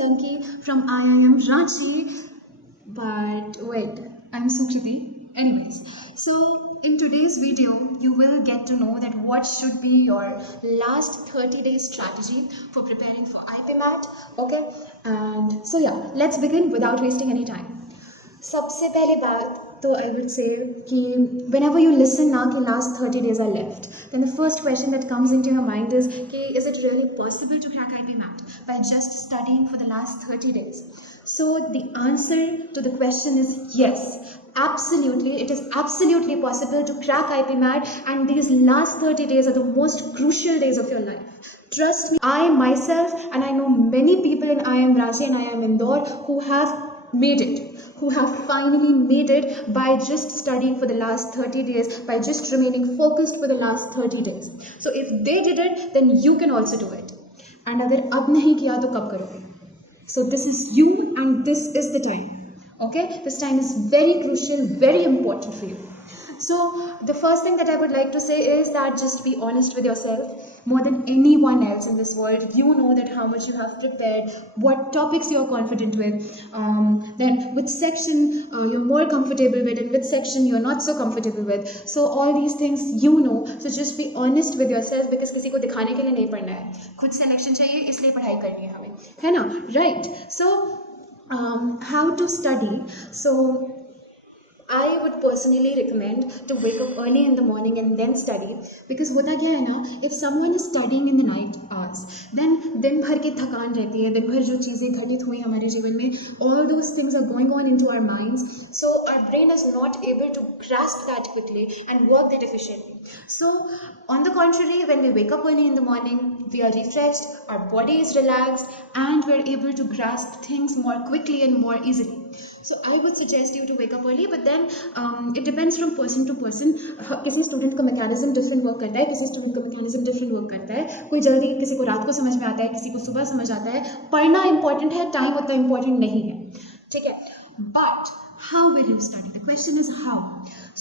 Solanki from IIM Ranchi. But wait, I'm Sukriti. Anyways, so in today's video, you will get to know that what should be your last 30-day strategy for preparing for IPMAT. Okay, and so yeah, let's begin without wasting any time. सबसे पहले बात तो I would say कि whenever you listen now कि last 30 days are left, then the first question that comes into your mind is कि is it really possible to crack IPMAT by just studying for the last 30 days? So the answer to the question is yes, absolutely. It is absolutely possible to crack IPMAT, and these last 30 days are the most crucial days of your life. Trust me, I myself and I know many people in IIM Ranchi and IIM Indore who have made it, who have finally made it by just studying for the last 30 days, by just remaining focused for the last 30 days. So if they did it, then you can also do it. And अगर अब नहीं किया तो कब करोगे? So this is you and this is the time. Okay, this time is very crucial, very important for you. So the first thing that I would like to say is that just be honest with yourself. More than anyone else in this world, you know that how much you have prepared, what topics you are confident with, then which section you're more comfortable with and which section you're not so comfortable with. So all these things you know. So just be honest with yourself, because किसी को दिखाने के लिए नहीं पढ़ना है, खुद selection चाहिए, इसलिए पढ़ाई करनी है हमें, है ना? Right. So how to study? So I would personally recommend to wake up early in the morning and then study, because होता क्या है ना, if someone is studying in the night hours, then दिन भर की थकान रहती है, दिन भर जो चीज़ें घटित हुई हमारे जीवन में, all those things are going on into our minds, so our brain is not able to grasp that quickly and work that efficiently. So on the contrary, when we wake up early in the morning, we are refreshed, our body is relaxed, and we are able to grasp things more quickly and more easily. So I would suggest you to wake up early, but then it depends from person to person. किसी student का mechanism different work करता है, किसी student का mechanism different work करता है. कोई जल्दी, किसी को रात को समझ में आता है, किसी को सुबह समझ आता है. पढ़ना इंपॉर्टेंट है, टाइम उतना इंपॉर्टेंट नहीं है, ठीक है? But how will you study? The question is how.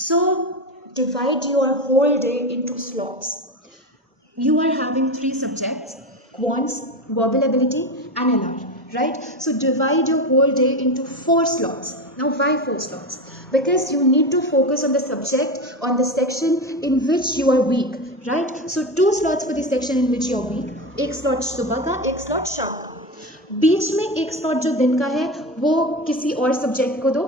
So divide your whole day into slots. You are having 3 subjects: quants, verbal ability, and LR. Right? So divide your whole day into 4 slots. Now why 4 slots? Because you need to focus on the subject, on the section in which you are weak. Right? So 2 slots for the section in which you are weak. एक slot सुबह का, एक slot शाम का. बीच में एक slot जो दिन का है वो किसी और सब्जेक्ट को दो,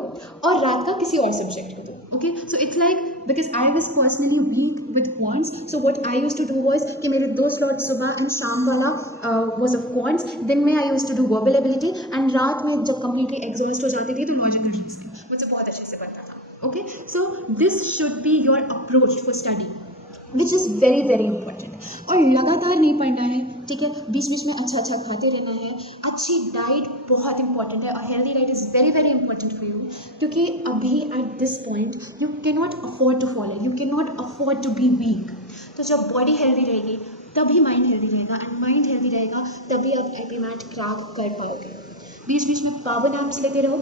और रात का किसी और सब्जेक्ट को दो. Okay, so it's like, because I was personally weak with quants, so what I used to do was कि मेरे 2 स्लॉट सुबह एंड शाम वाला वाज ऑफ क्वांट्स. दिन में I used to do verbal ability, and रात में जब कम्प्लीटली एग्जॉस्ट हो जाती थी तो लॉजिकल रीजनिंग मुझसे बहुत अच्छे से बनता था. Okay, so this should be your approach for study, which is very very important. और लगातार नहीं पढ़ना है, ठीक है? बीच बीच में अच्छा अच्छा खाते रहना है. अच्छी डाइट बहुत इंपॉर्टेंट है, और healthy diet is very very important for you, क्योंकि अभी at this point you can not afford to follow, you can not afford to be weak. तो जब बॉडी हेल्दी रहेगी तभी माइंड हेल्दी रहेगा, एंड माइंड हेल्दी रहेगा तभी आप IPMAT क्रैक कर पाओगे. बीच बीच में पावर नैप्स लेते रहो,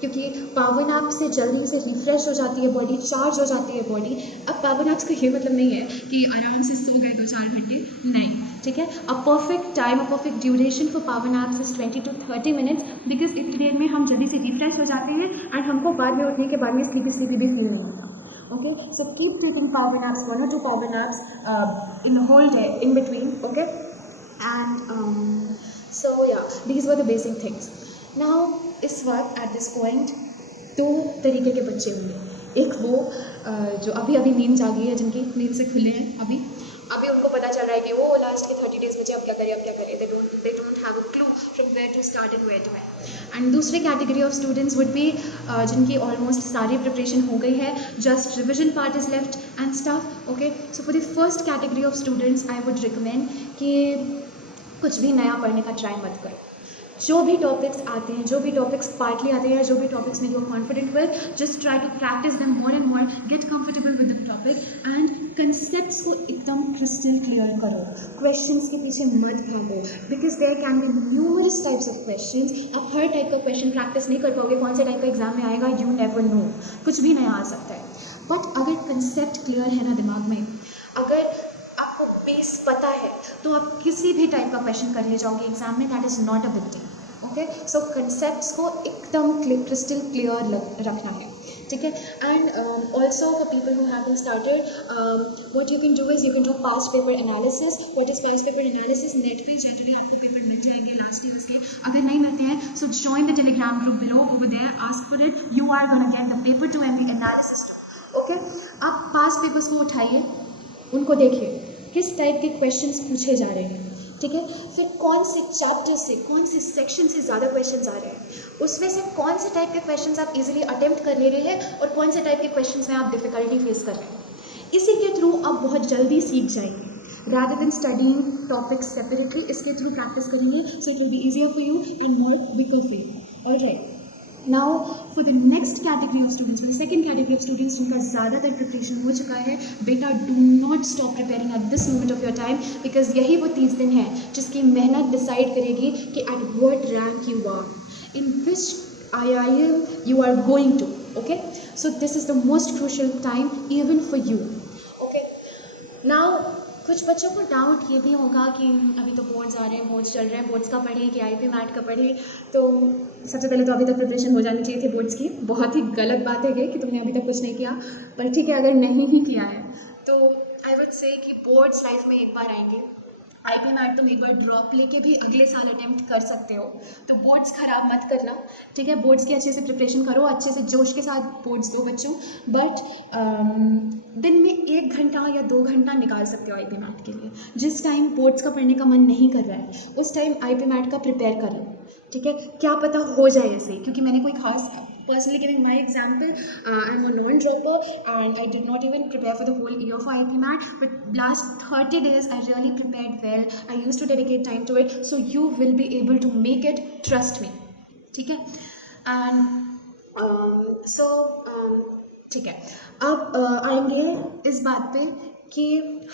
क्योंकि पावर नैप से जल्दी से रिफ्रेश हो जाती है बॉडी, चार्ज हो जाती है बॉडी. अब पावर नैप्स का ये मतलब नहीं है कि आराम से सो गए 2-4 घंटे, नहीं, ठीक है? A perfect time, a perfect duration for power naps is 20 to 30 minutes, because इतनी देर में हम जल्दी से रिफ्रेश हो जाते हैं, एंड हमको बाद में उठने के बाद में स्लीपी स्लीपी भी फील नहीं होता. Okay, so keep taking power naps, 1 or 2 power naps in the whole day, in between, okay? And so yeah, these were the basic things. Now इस वक्त एट दिस पॉइंट 2 तरीके के बच्चे होंगे. एक वो जो अभी अभी नींद जागी है, जिनकी नींद से खुले हैं, अभी उनको पता चल रहा है कि वो लास्ट के 30 डेज बचे, अब क्या करें. They don't have a clue from where to start and where to end. And दूसरे category of students would be जिनकी ऑलमोस्ट सारी प्रिपरेशन हो गई है, just revision part is left and stuff. Okay, so for the first category of students I would recommend कि कुछ भी नया पढ़ने का ट्राई मत करो. जो भी टॉपिक्स आते हैं, जो भी टॉपिक्स पार्टली आते हैं, जो भी टॉपिक्स में you are confident with, just try to practice them more and more, get comfortable with the topic, and concepts को एकदम क्रिस्टल क्लियर करो. क्वेश्चंस के पीछे मत भागो, because there can be numerous types of questions. आप हर टाइप का क्वेश्चन प्रैक्टिस नहीं कर पाओगे, कौन से टाइप का एग्जाम में आएगा यू नेवर नो, कुछ भी नया आ सकता है. बट अगर कंसेप्ट क्लियर है ना दिमाग में, अगर आपको बेस पता है, तो आप किसी भी टाइप का क्वेश्चन कर ले जाओगे एग्जाम में. That is not a big deal. Okay. So concepts को एकदम क्रिस्टल क्लियर रखना है, ठीक है। And also for people who haven't started, what you can do is you can do past paper analysis. What is past paper analysis? Net पे generally आपको paper मिल जाएंगे लास्ट ईयर्स के, अगर नहीं मिलते हैं so join the Telegram group below, over there ask for it, you are gonna get the paper too and the analysis too, okay. आप पास्ट पेपर्स को उठाइए, उनको देखिए किस टाइप के क्वेश्चंस पूछे जा रहे हैं, ठीक है। फिर कौन से चैप्टर से, कौन से सेक्शन से ज़्यादा क्वेश्चंस आ रहे हैं, उसमें से कौन से टाइप के क्वेश्चंस आप इजीली अटेम्प्ट कर ले रहे हैं और कौन से टाइप के क्वेश्चंस में आप डिफ़िकल्टी फेस कर रहे हैं। इसी के थ्रू आप बहुत जल्दी सीख जाएंगे। Rather than studying topics separately, इसके थ्रू प्रैक्टिस करेंगे so it will be easier for you and more quicker for you. Alright, now for the next category of students, for the second category of students जिनका ज़्यादातर preparation हो चुका है, बेटा do not stop preparing at this moment of your time, because यही वो 30 दिन है जिसकी मेहनत डिसाइड करेगी कि at what rank you are, in which IIM you are going to, okay? So this is the most crucial time even for you, okay? Now कुछ बच्चों को डाउट ये भी होगा कि अभी तो बोर्ड्स आ रहे हैं, बोर्ड्स चल रहे हैं, बोर्ड्स का पढ़े कि IP मैट का पढ़े, तो सबसे पहले तो अभी तक प्रिपरेशन हो जानी चाहिए थी बोर्ड्स की। बहुत ही गलत बात है कि तुमने अभी तक कुछ नहीं किया, पर ठीक है अगर नहीं ही किया है तो आई वुड से कि बोर्ड्स लाइफ में एक बार आएंगे। IP मैट तुम एक बार ड्रॉप लेके भी अगले साल अटेम्प्ट कर सकते हो, तो बोर्ड्स ख़राब मत करना, ठीक है। बोर्ड्स की अच्छे से प्रिपरेशन करो, अच्छे से जोश के साथ बोर्ड्स दो बच्चों, बट दिन में 1 घंटा या 2 घंटा निकाल सकते हो IP मैट के लिए। जिस टाइम बोर्ड्स का पढ़ने का मन नहीं कर रहा है उस टाइम IP मैट का प्रिपेयर कर लो, ठीक है। क्या पता हो जाए ऐसे, क्योंकि मैंने कोई खास, personally giving my example, I'm a non-dropper and I did not even prepare for the whole year for IP MAT, but last 30 days I really prepared well. I used to dedicate time to it, so you will be able to make it, trust me, ठीक है। and ठीक है, अब आएंगे इस बात पे कि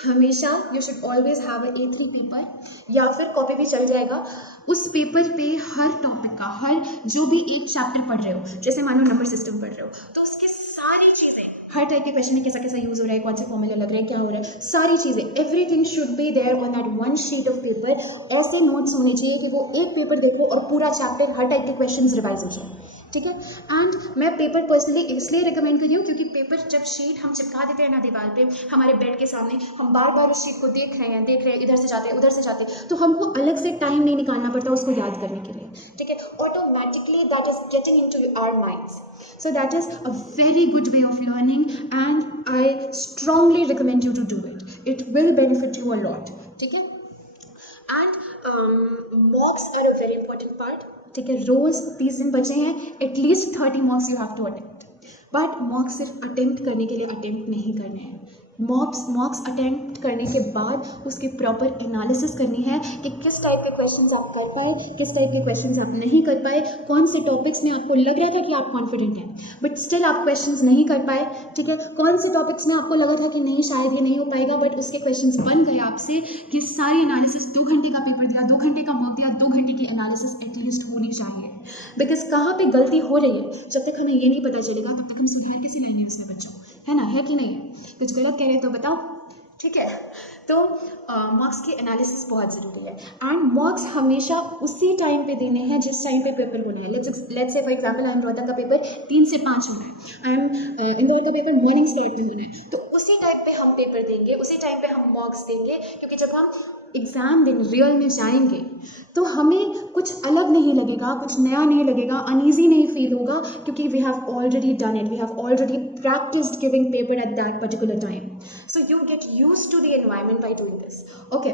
हमेशा you should always have a A3 paper, या फिर कॉपी भी चल जाएगा। उस पेपर पे हर टॉपिक का, हर जो भी एक चैप्टर पढ़ रहे हो, जैसे मान लो नंबर सिस्टम पढ़ रहे हो, तो उसकी सारी चीज़ें, हर टाइप के क्वेश्चन में कैसा कैसा यूज़ हो रहा है, कौन से फॉर्मूला लग रहा है, क्या हो रहा है, सारी चीज़ें, everything should be there on that one sheet of paper. ऐसे नोट्स होने चाहिए कि वो एक पेपर देखो और पूरा चैप्टर, हर टाइप के क्वेश्चन रिवाइज हो जाए, ठीक है। एंड मैं पेपर पर्सनली इसलिए रिकमेंड कर रही हूँ क्योंकि पेपर जब शीट हम चिपका देते हैं ना दीवार पे हमारे बेड के सामने, हम बार बार उस शीट को देख रहे हैं, इधर से जाते हैं उधर से जाते हैं, तो हमको अलग से टाइम नहीं निकालना पड़ता उसको याद करने के लिए, ठीक है। Automatically that is getting into our minds, so that is a very good way of learning and I strongly recommend you to do it. It will benefit you a lot, ठीक है। and mocks are a very important part, ठीक है। रोज 30 दिन बचे हैं, at least 30 mocks you have to attempt, but mocks सिर्फ attempt करने के लिए अटेम्प्ट नहीं करने हैं। मॉक्स अटेम्प्ट करने के बाद उसकी प्रॉपर एनालिसिस करनी है कि किस टाइप के क्वेश्चंस आप कर पाए, किस टाइप के क्वेश्चंस आप नहीं कर पाए, कौन से टॉपिक्स में आपको लग रहा था कि आप कॉन्फिडेंट हैं बट स्टिल आप क्वेश्चंस नहीं कर पाए, ठीक है। कौन से टॉपिक्स में आपको लगा था कि नहीं शायद ये नहीं हो पाएगा बट उसके क्वेश्चंस बन गए आपसे, कि सारी एनालिसिस 2 घंटे का पेपर दिया, 2 घंटे का मॉक दिया, 2 घंटे की एनालिसिस एटलीस्ट होनी चाहिए। बिकॉज कहाँ पर गलती हो रही है जब तक हमें ये नहीं पता चलेगा तब तक हम सुधार कैसे लाएंगे उसमें बच्चों, है ना, है कि नहीं है। कुछ गलत कह रहे हैं तो बताओ, ठीक है। तो मॉक्स की एनालिसिस बहुत ज़रूरी है एंड मॉक्स हमेशा उसी टाइम पे देने हैं जिस टाइम पे पेपर होना है। Let's say for example I am Rohtak का पेपर 3 से 5 होना है, आई एम इंदौर का पेपर मॉर्निंग स्लॉट में होना है, तो उसी टाइम पे हम पेपर देंगे, उसी टाइम पे हम मॉक्स देंगे, क्योंकि जब हम एग्ज़ाम दिन रियल में जाएंगे तो हमें कुछ अलग नहीं लगेगा, कुछ नया नहीं लगेगा, अनईजी नहीं फील होगा, क्योंकि we have already done it, we have already practised giving paper at that particular time, so you get used to the environment by doing this, okay.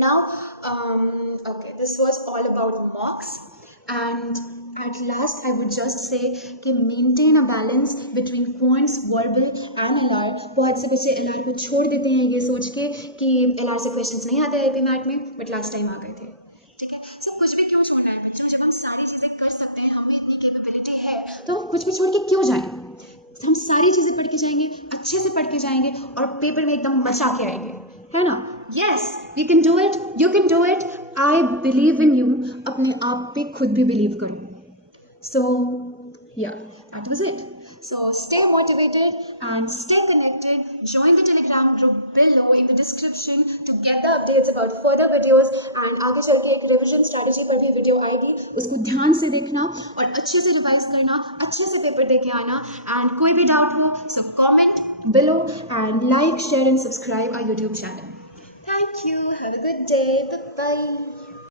Now okay, this was all about mocks and at last I would just say कि maintain a balance between points, verbal and LR। बहुत से बच्चे LR को छोड़ देते हैं ये सोच के कि LR से क्वेश्चंस नहीं आते IP मैट में, बट लास्ट टाइम आ गए थे, ठीक है। सब कुछ भी क्यों छोड़ना है बच्चों, जब हम सारी चीज़ें कर सकते हैं, हमें इतनी कैपेबिलिटी है, तो कुछ भी छोड़ के क्यों जाएं। हम सारी चीज़ें पढ़ के जाएंगे, अच्छे से पढ़ के जाएंगे और पेपर में एकदम मचा के आएंगे, है ना। Yes, we can do it, you can do it, I believe in you। अपने आप पे खुद भी बिलीव करो। So yeah, that was it। So stay motivated and stay connected. Join the Telegram group below in the description to get the updates about further videos. And आगे चल के एक रिविजन स्ट्रैटेजी पर भी वीडियो आएगी, उसको ध्यान से देखना और अच्छे से रिवाइज करना, अच्छे से पेपर दे के आना. एंड कोई भी डाउट हो so comment below and like, share and subscribe our YouTube channel. Thank you. Have a good day. Bye bye.